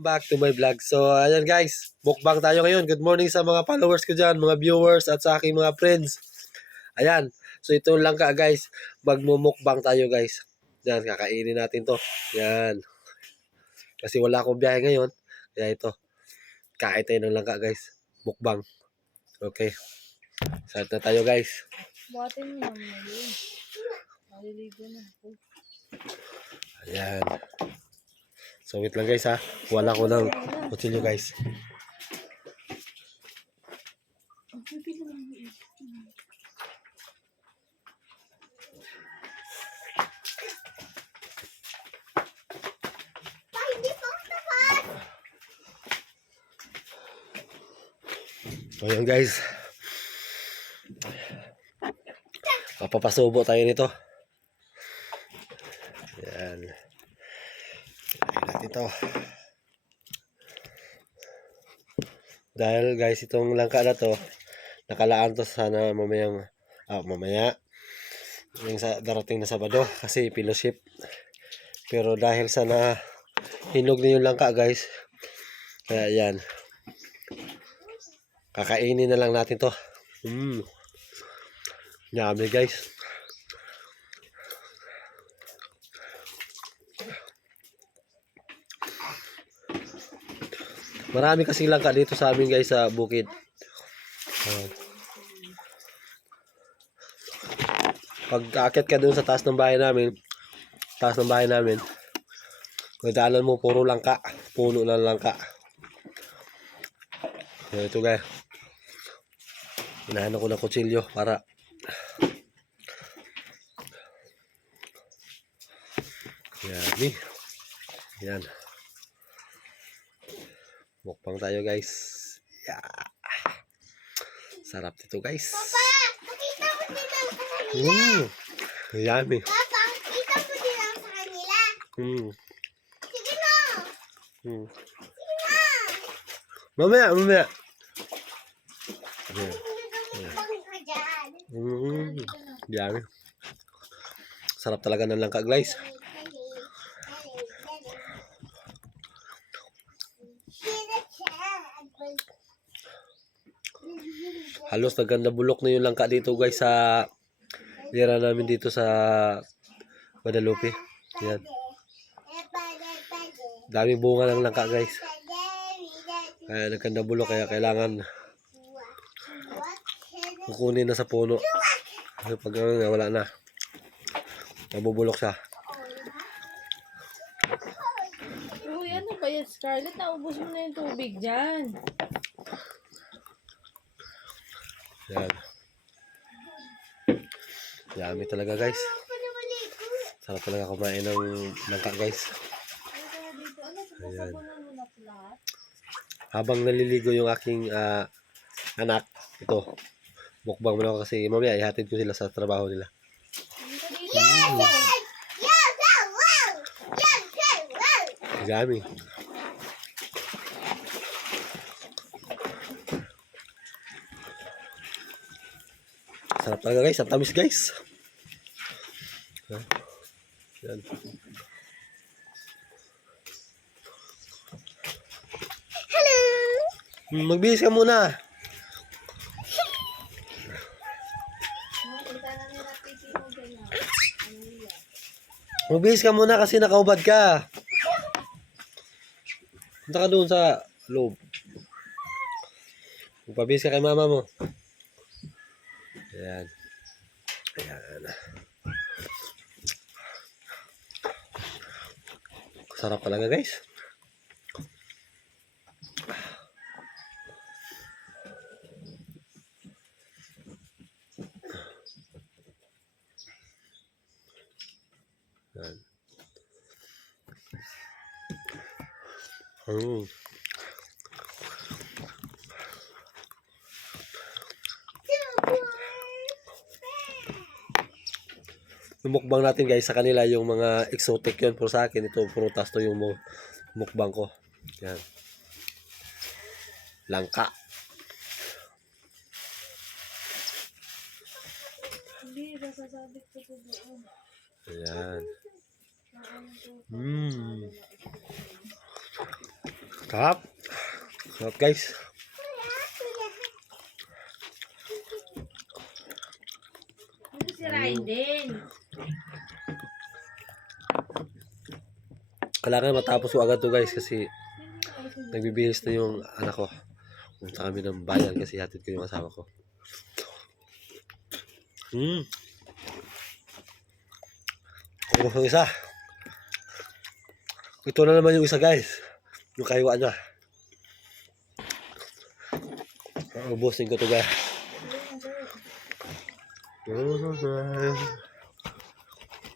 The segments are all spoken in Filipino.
back to my vlog. So, ayan guys, mukbang tayo ngayon. Good morning sa mga followers ko dyan, mga viewers at sa aking mga friends. Ayan, so ito lang ka guys, magmumukbang tayo guys. Yan, kakainin natin to. Yan. Kasi wala akong biyahe ngayon. Kaya ito, kain tayo ng langka guys. Mukbang. Okay. Start na tayo guys. Buhatin mo naman yun. Maliligo na ako. Ayan. So, wait lang guys ha. Wala ko ng kutsilyo guys. So, yun guys. Papapasubo tayo nito. Ito. Dahil guys, itong langka na to, nakalaan to sana mamayang, ah, mamaya, yung sa darating na Sabado, kasi fellowship. Pero dahil sa na hinog na yung langka guys, kaya yan, kakainin na lang natin to. Mm. Yummy guys. Marami kasing langka dito sa amin guys sa bukid. Ayan. Pag aakyat ka dun sa taas ng bahay namin, taas ng bahay namin, madaanan mo puro langka, puno ng langka. Ito guys. Hinahanap ko ng kutsilyo para Yan. Yan. Mukbang tayo guys. Yeah. Sarap dito guys. Pakita mo din lang sa kanila. Mm. Yummy. Papa, pakita din lang sa kanila. Mm. Sige na. Mm. Sige na. Mamaya, mamaya. Yeah. Mm. Yummy. Sarap talaga ng langka guys. Halos naganda bulok na yung langka dito guys sa lira namin dito sa Guadalupe. Yan. Daming bunga ng langka guys. Kaya nagkanda bulok kaya kailangan kukunin na sa puno. Kasi pag na, wala na. Nabubulok siya. Uy, ano ba yan, Scarlett? Naubos mo na yung tubig dyan. Yan. Yummy talaga guys. Sarap talaga kumain ng langka guys. Ayan. Habang naliligo yung aking ah, anak, ito, mukbang mo na ako kasi mamaya ihatid ko sila sa trabaho nila. Yummy. Sarap talaga guys, ang tamis guys. Ha? Yan. Hmm, Magbihis ka muna. Magbihis ka muna kasi nakaubad ka. Punta ka doon sa loob. Magpabihis ka kay mama mo. Ayan. Ayan. Sarap talaga guys. Yan. Mm. Mukbang natin guys sa kanila yung mga exotic yun. Pero sa akin, ito prutas to yung mu- mukbang ko. Yan. Langka. Ayan. Mmm. Sarap. Sarap guys. Sirain din? Kailangan matapos ko agad to guys kasi nagbibihis na yung anak ko. Punta kami ng bayan kasi hatid ko yung asawa ko. Hmm. Oh, yung isa. Ito na naman yung isa guys. Yung kaywa niya. Ubusin ko to guys.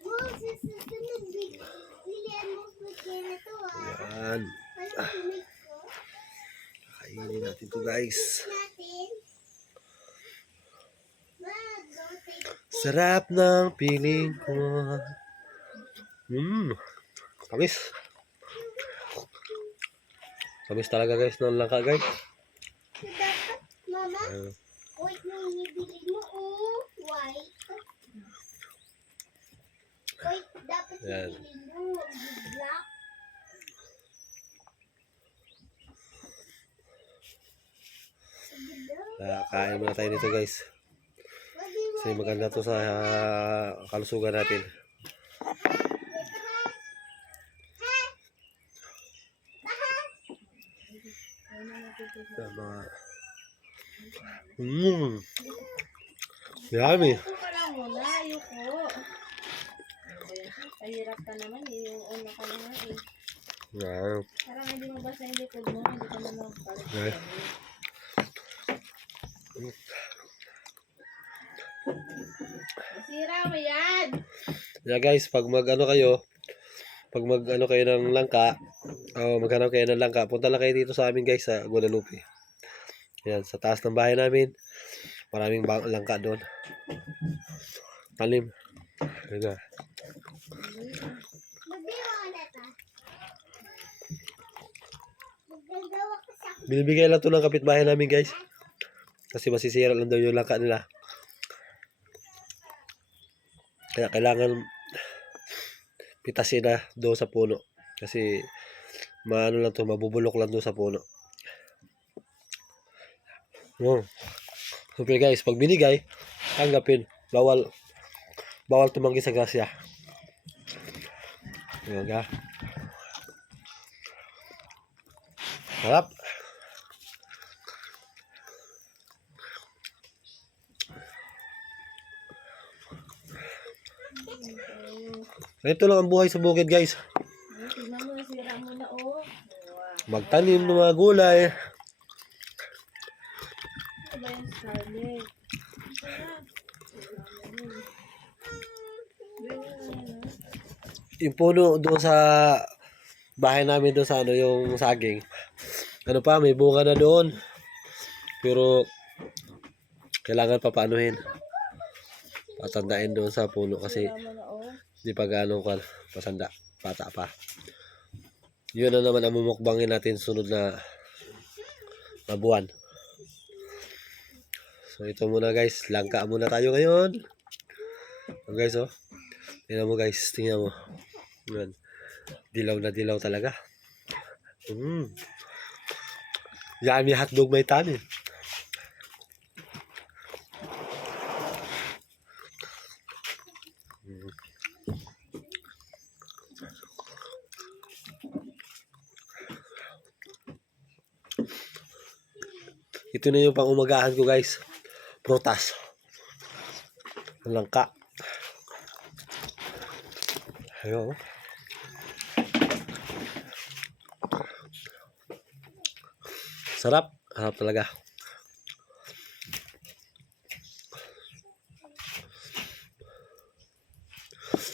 Mo, sa susunod, big- bilihan mo bigyan na to ah. Yan. Ko, Kainin natin to guys. Sarap ng piling ko. Mmm. Kamis. Kamis talaga guys ng langka guys. Dapat, mama, Uh, na inibili mo, oh. White. White, dapat mo. Black. Uh, kain muna tayo nito guys. Kasi maganda to sa ah, kalusugan natin. Yan, mga... Mmm. Yummy. Pahirap ka naman eh, yung una ka naman eh. Yan. Parang hindi mo basta yung likod mo, hindi ka naman. Okay. Masira mo yan! Yeah guys, pag mag ano kayo, pag mag ano kayo ng langka, o maghanap kayo ng langka, punta lang kayo dito sa amin guys sa Guadalupe. Yan, sa taas ng bahay namin. Maraming bang langka doon. Talim. Sa Binibigay lang to ng kapitbahay namin guys. Kasi masisira lang daw yung langka nila. Kaya kailangan pitasin na doon sa puno. Kasi maano lang to, mabubulok lang doon sa puno. No. Siyempre guys, pag binigay, tanggapin. Bawal, bawal tumanggi sa grasya. Ayan ka. Sarap. Ito lang ang buhay sa bukid guys. Magtanim ng mga gulay. Yung puno doon sa bahay namin doon sa ano yung saging. Ano pa, may bunga na doon. Pero kailangan pa paanuhin. Patandain doon sa puno kasi. Hindi pa gaano ka pasanda. Bata pa. Yun na naman ang mumukbangin natin sunod na, na buwan. So ito muna guys. Langka muna tayo ngayon. Oh, guys oh. Tingnan mo guys. Tingnan mo. Yan. Dilaw na dilaw talaga. Mm. Yummy hotdog may tanin. Ito na yung pang umagahan ko guys. Prutas. Ang Langka. Ayun. Sarap. Sarap talaga.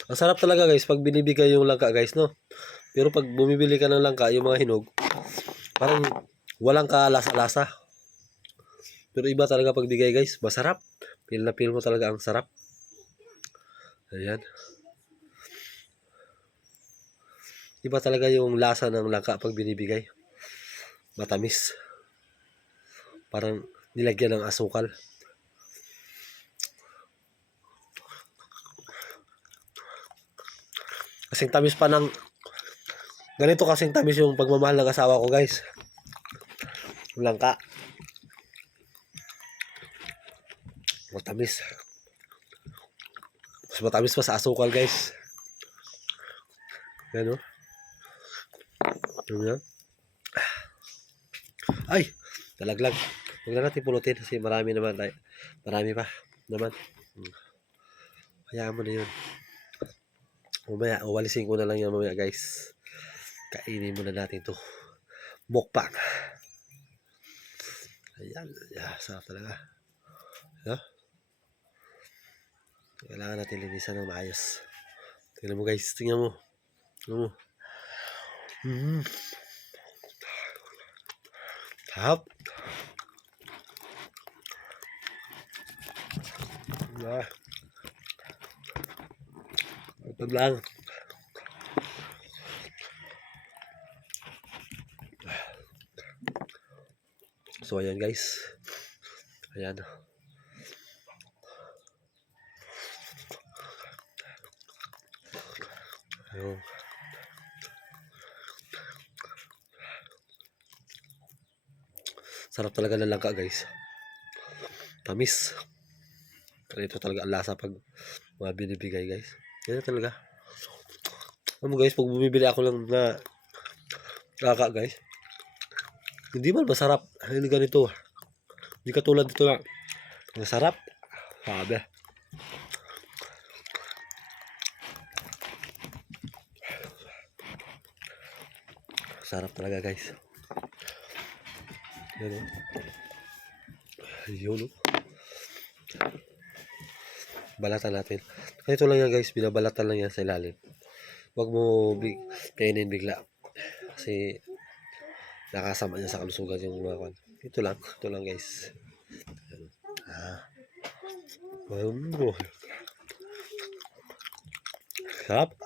Ang sarap talaga guys pag binibigay yung langka guys no. Pero pag bumibili ka ng langka, yung mga hinog, parang walang kalasa-lasa. Pero iba talaga pag bigay guys, masarap. Feel na feel mo talaga ang sarap. Ayan. Iba talaga yung lasa ng langka pag binibigay. Matamis. Parang nilagyan ng asukal. Kasing tamis pa ng ganito kasing tamis yung pagmamahal ng asawa ko guys. Langka. Matamis. Mas matamis pa sa asukal, guys. Yan, oh. Ano yan? Ay! Nalaglag. Huwag na natin pulutin kasi marami naman. Marami pa naman. Hayaan mo na yun. Mamaya, uwalisin ko na lang yan mamaya, guys. Kainin muna natin to. Mukbang. Ayan. Yeah, sarap talaga. Yeah. Kailangan natin linisan ng maayos. Tingnan mo guys. Tingnan mo. Tingnan mo. Mm. Sarap. Yeah. Ito lang. So, ayan guys. Ayan. Sarap talaga ng langka guys. Tamis. Ganito talaga ang lasa pag mga binibigay guys. Ganito talaga. Alam mo guys, pag bumibili ako lang na langka guys, hindi man masarap. Hindi ganito. Hindi katulad dito na. Masarap. Sabi. Sarap talaga guys. Yan o. Yun o. Balatan natin. Ganito lang yan guys. Binabalatan lang yan sa ilalim. Huwag mo big, kainin bigla. Kasi nakasama niya sa kalusugan yung mga kwan. Ito lang, ito lang guys. Ayan. Ah. Um, Sarap.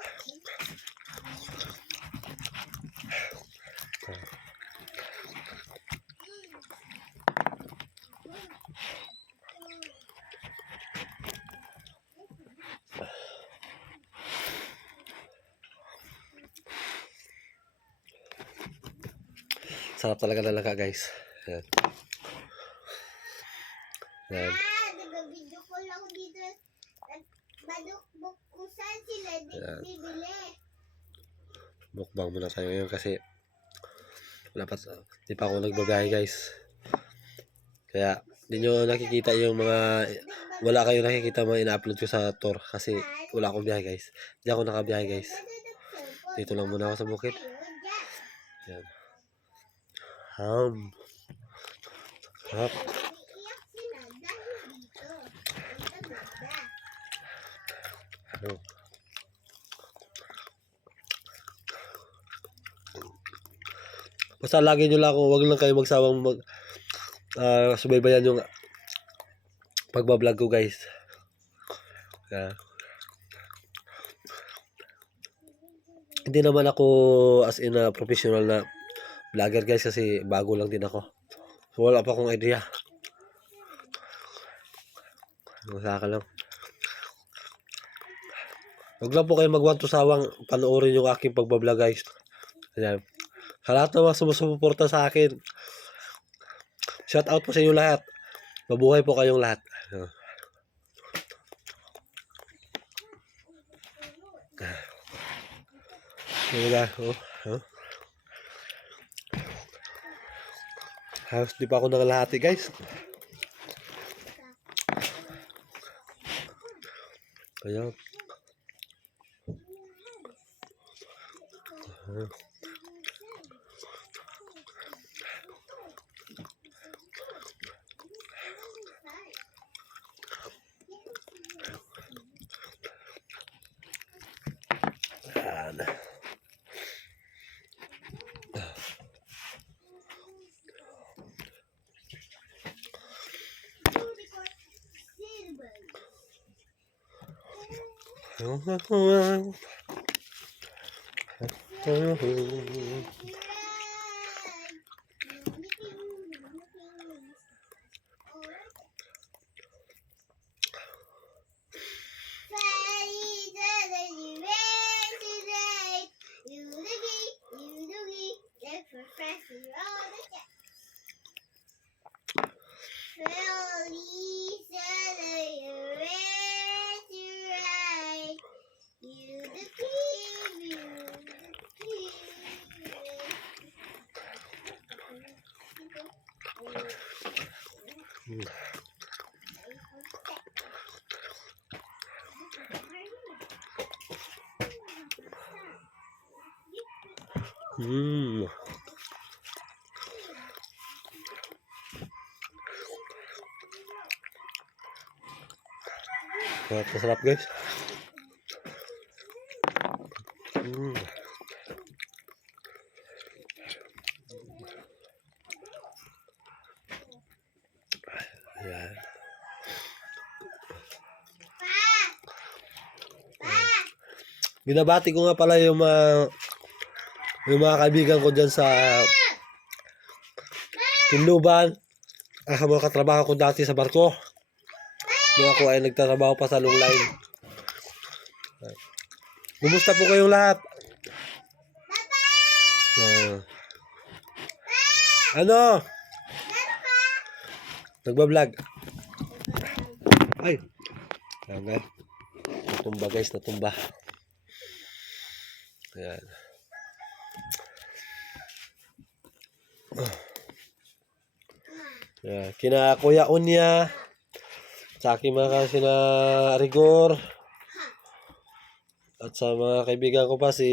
Sarap talaga ng langka guys. Ayan. Ayan. Ah, Ayan. mukbang muna tayo ngayon kasi wala pa di pa ako nagbabiyahe guys. Kaya di nyo nakikita yung mga wala kayo nakikita mga ina-upload ko sa tour kasi wala akong biyahe guys. Di ako nakabiyahe guys. Dito lang muna ako sa bukid yan ham ganda. ano Basta lagi nyo lang ako, wag lang kayo magsawang mag ah, subaybayan yung pagbablog ko guys. Kaya, hindi naman ako as in a professional na vlogger guys kasi bago lang din ako. So, wala pa akong idea. Wala ka lang. Huwag lang po kayo magwanto sawang panoorin yung aking pagbablog guys. Ayan. Sa lahat ng mga sumusuporta sa akin. Shout out po sa inyo lahat. Mabuhay po kayong lahat. Ayan. Ano ba? Oh, oh. Halos di pa ako nakalahati guys. Ayan. Oh, my God. oh, oh, oh, Mm. Sarap na sarap guys. Mm. Ayan. Binabati ko nga pala yung mga yung mga kaibigan ko dyan sa Tinluban. Ah, mga katrabaho ko dati sa barko. Nung ako ay nagtatrabaho pa sa long line. Kumusta po kayong lahat? Ah. ano? Nagbablog. Ay. Ayan. Natumba guys, natumba. Ayan. Yeah, kina Kuya Unya, sa aking mga sina Rigor, at sa mga kaibigan ko pa si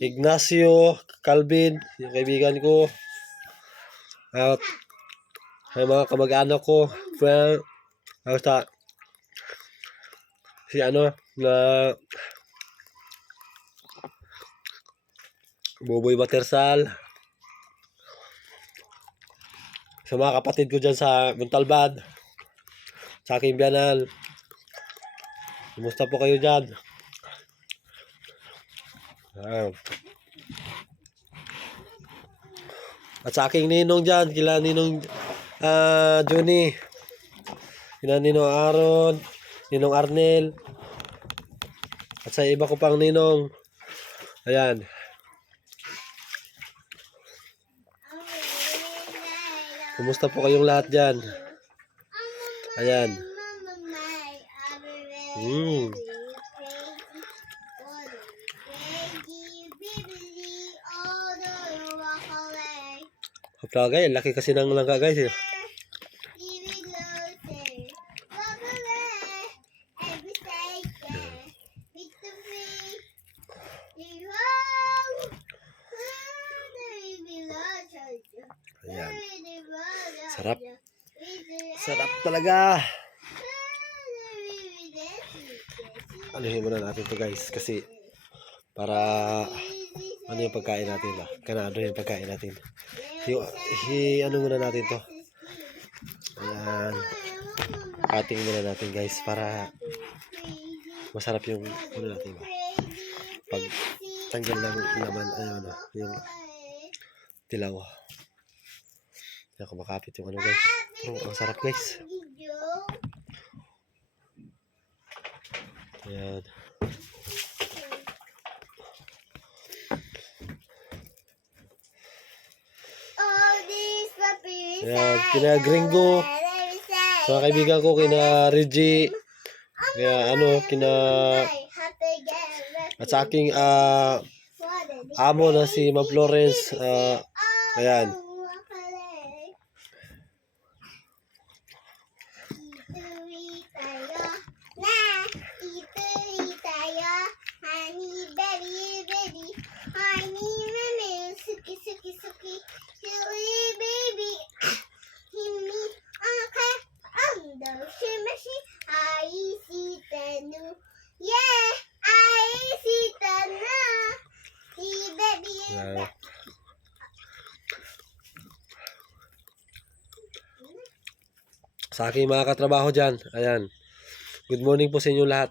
Ignacio Calvin, yung kaibigan ko, at sa mga kamag-anak ko, friend, at sa si ano, na Boboy Batersal, sa mga kapatid ko dyan sa Montalban, sa aking biyanan. Kumusta po kayo dyan? At sa aking ninong dyan, kila ninong ah Johnny, kila ninong Aaron, ninong Arnel, at sa iba ko pang ninong. Ayan. Kumusta po kayong lahat dyan? Ayan. Mm. Kapla guys, laki kasi ng langka guys eh. Sarap. Sarap talaga. Anuhin muna natin to guys kasi para ano yung pagkain natin ba? Kanado yung pagkain natin. Yung, hi, ano muna natin to. Ayan. Cutting muna natin guys para masarap yung ano natin ba? Pag tanggal ng laman, ano, yung tilaw. Kaya kumakapit yung ano guys. Oh, ang sarap guys. Ayan. Ayan, kina Gringo. Sa kaibigan ko, kina Reggie. Kaya ano, kina... At sa aking ah, amo na si Ma'am Florence. ah, ayan. Sa aking mga katrabaho dyan. Ayan. Good morning po sa inyo lahat.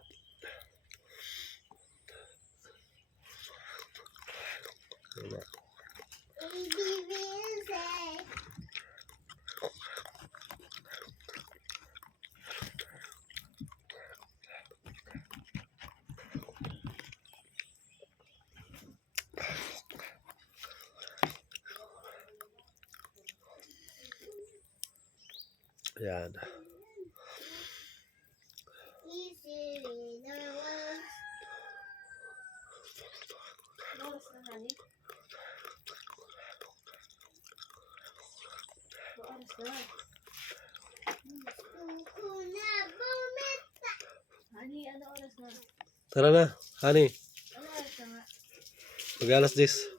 Yan. Tara na, honey. Ano Mag-alas 10.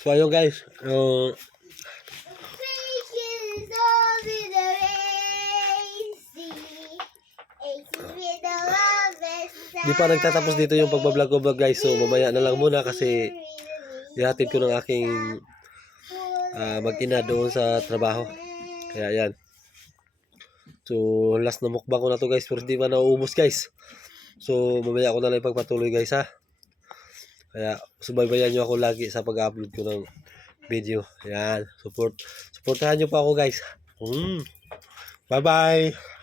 So ayun guys, longest di pa nagtatapos dito yung pagbablog ko vlog guys. So mamaya na lang muna kasi ihatid ko ng aking ah, mag-ina doon sa trabaho. Kaya yan. So last na mukbang ko na to guys pero di pa nauubos guys. So mamaya ako na lang ipagpatuloy guys ha. Kaya subaybayan nyo ako lagi sa pag-upload ko ng video. Yan. Support. Supportahan nyo pa ako guys. Mm. Bye bye.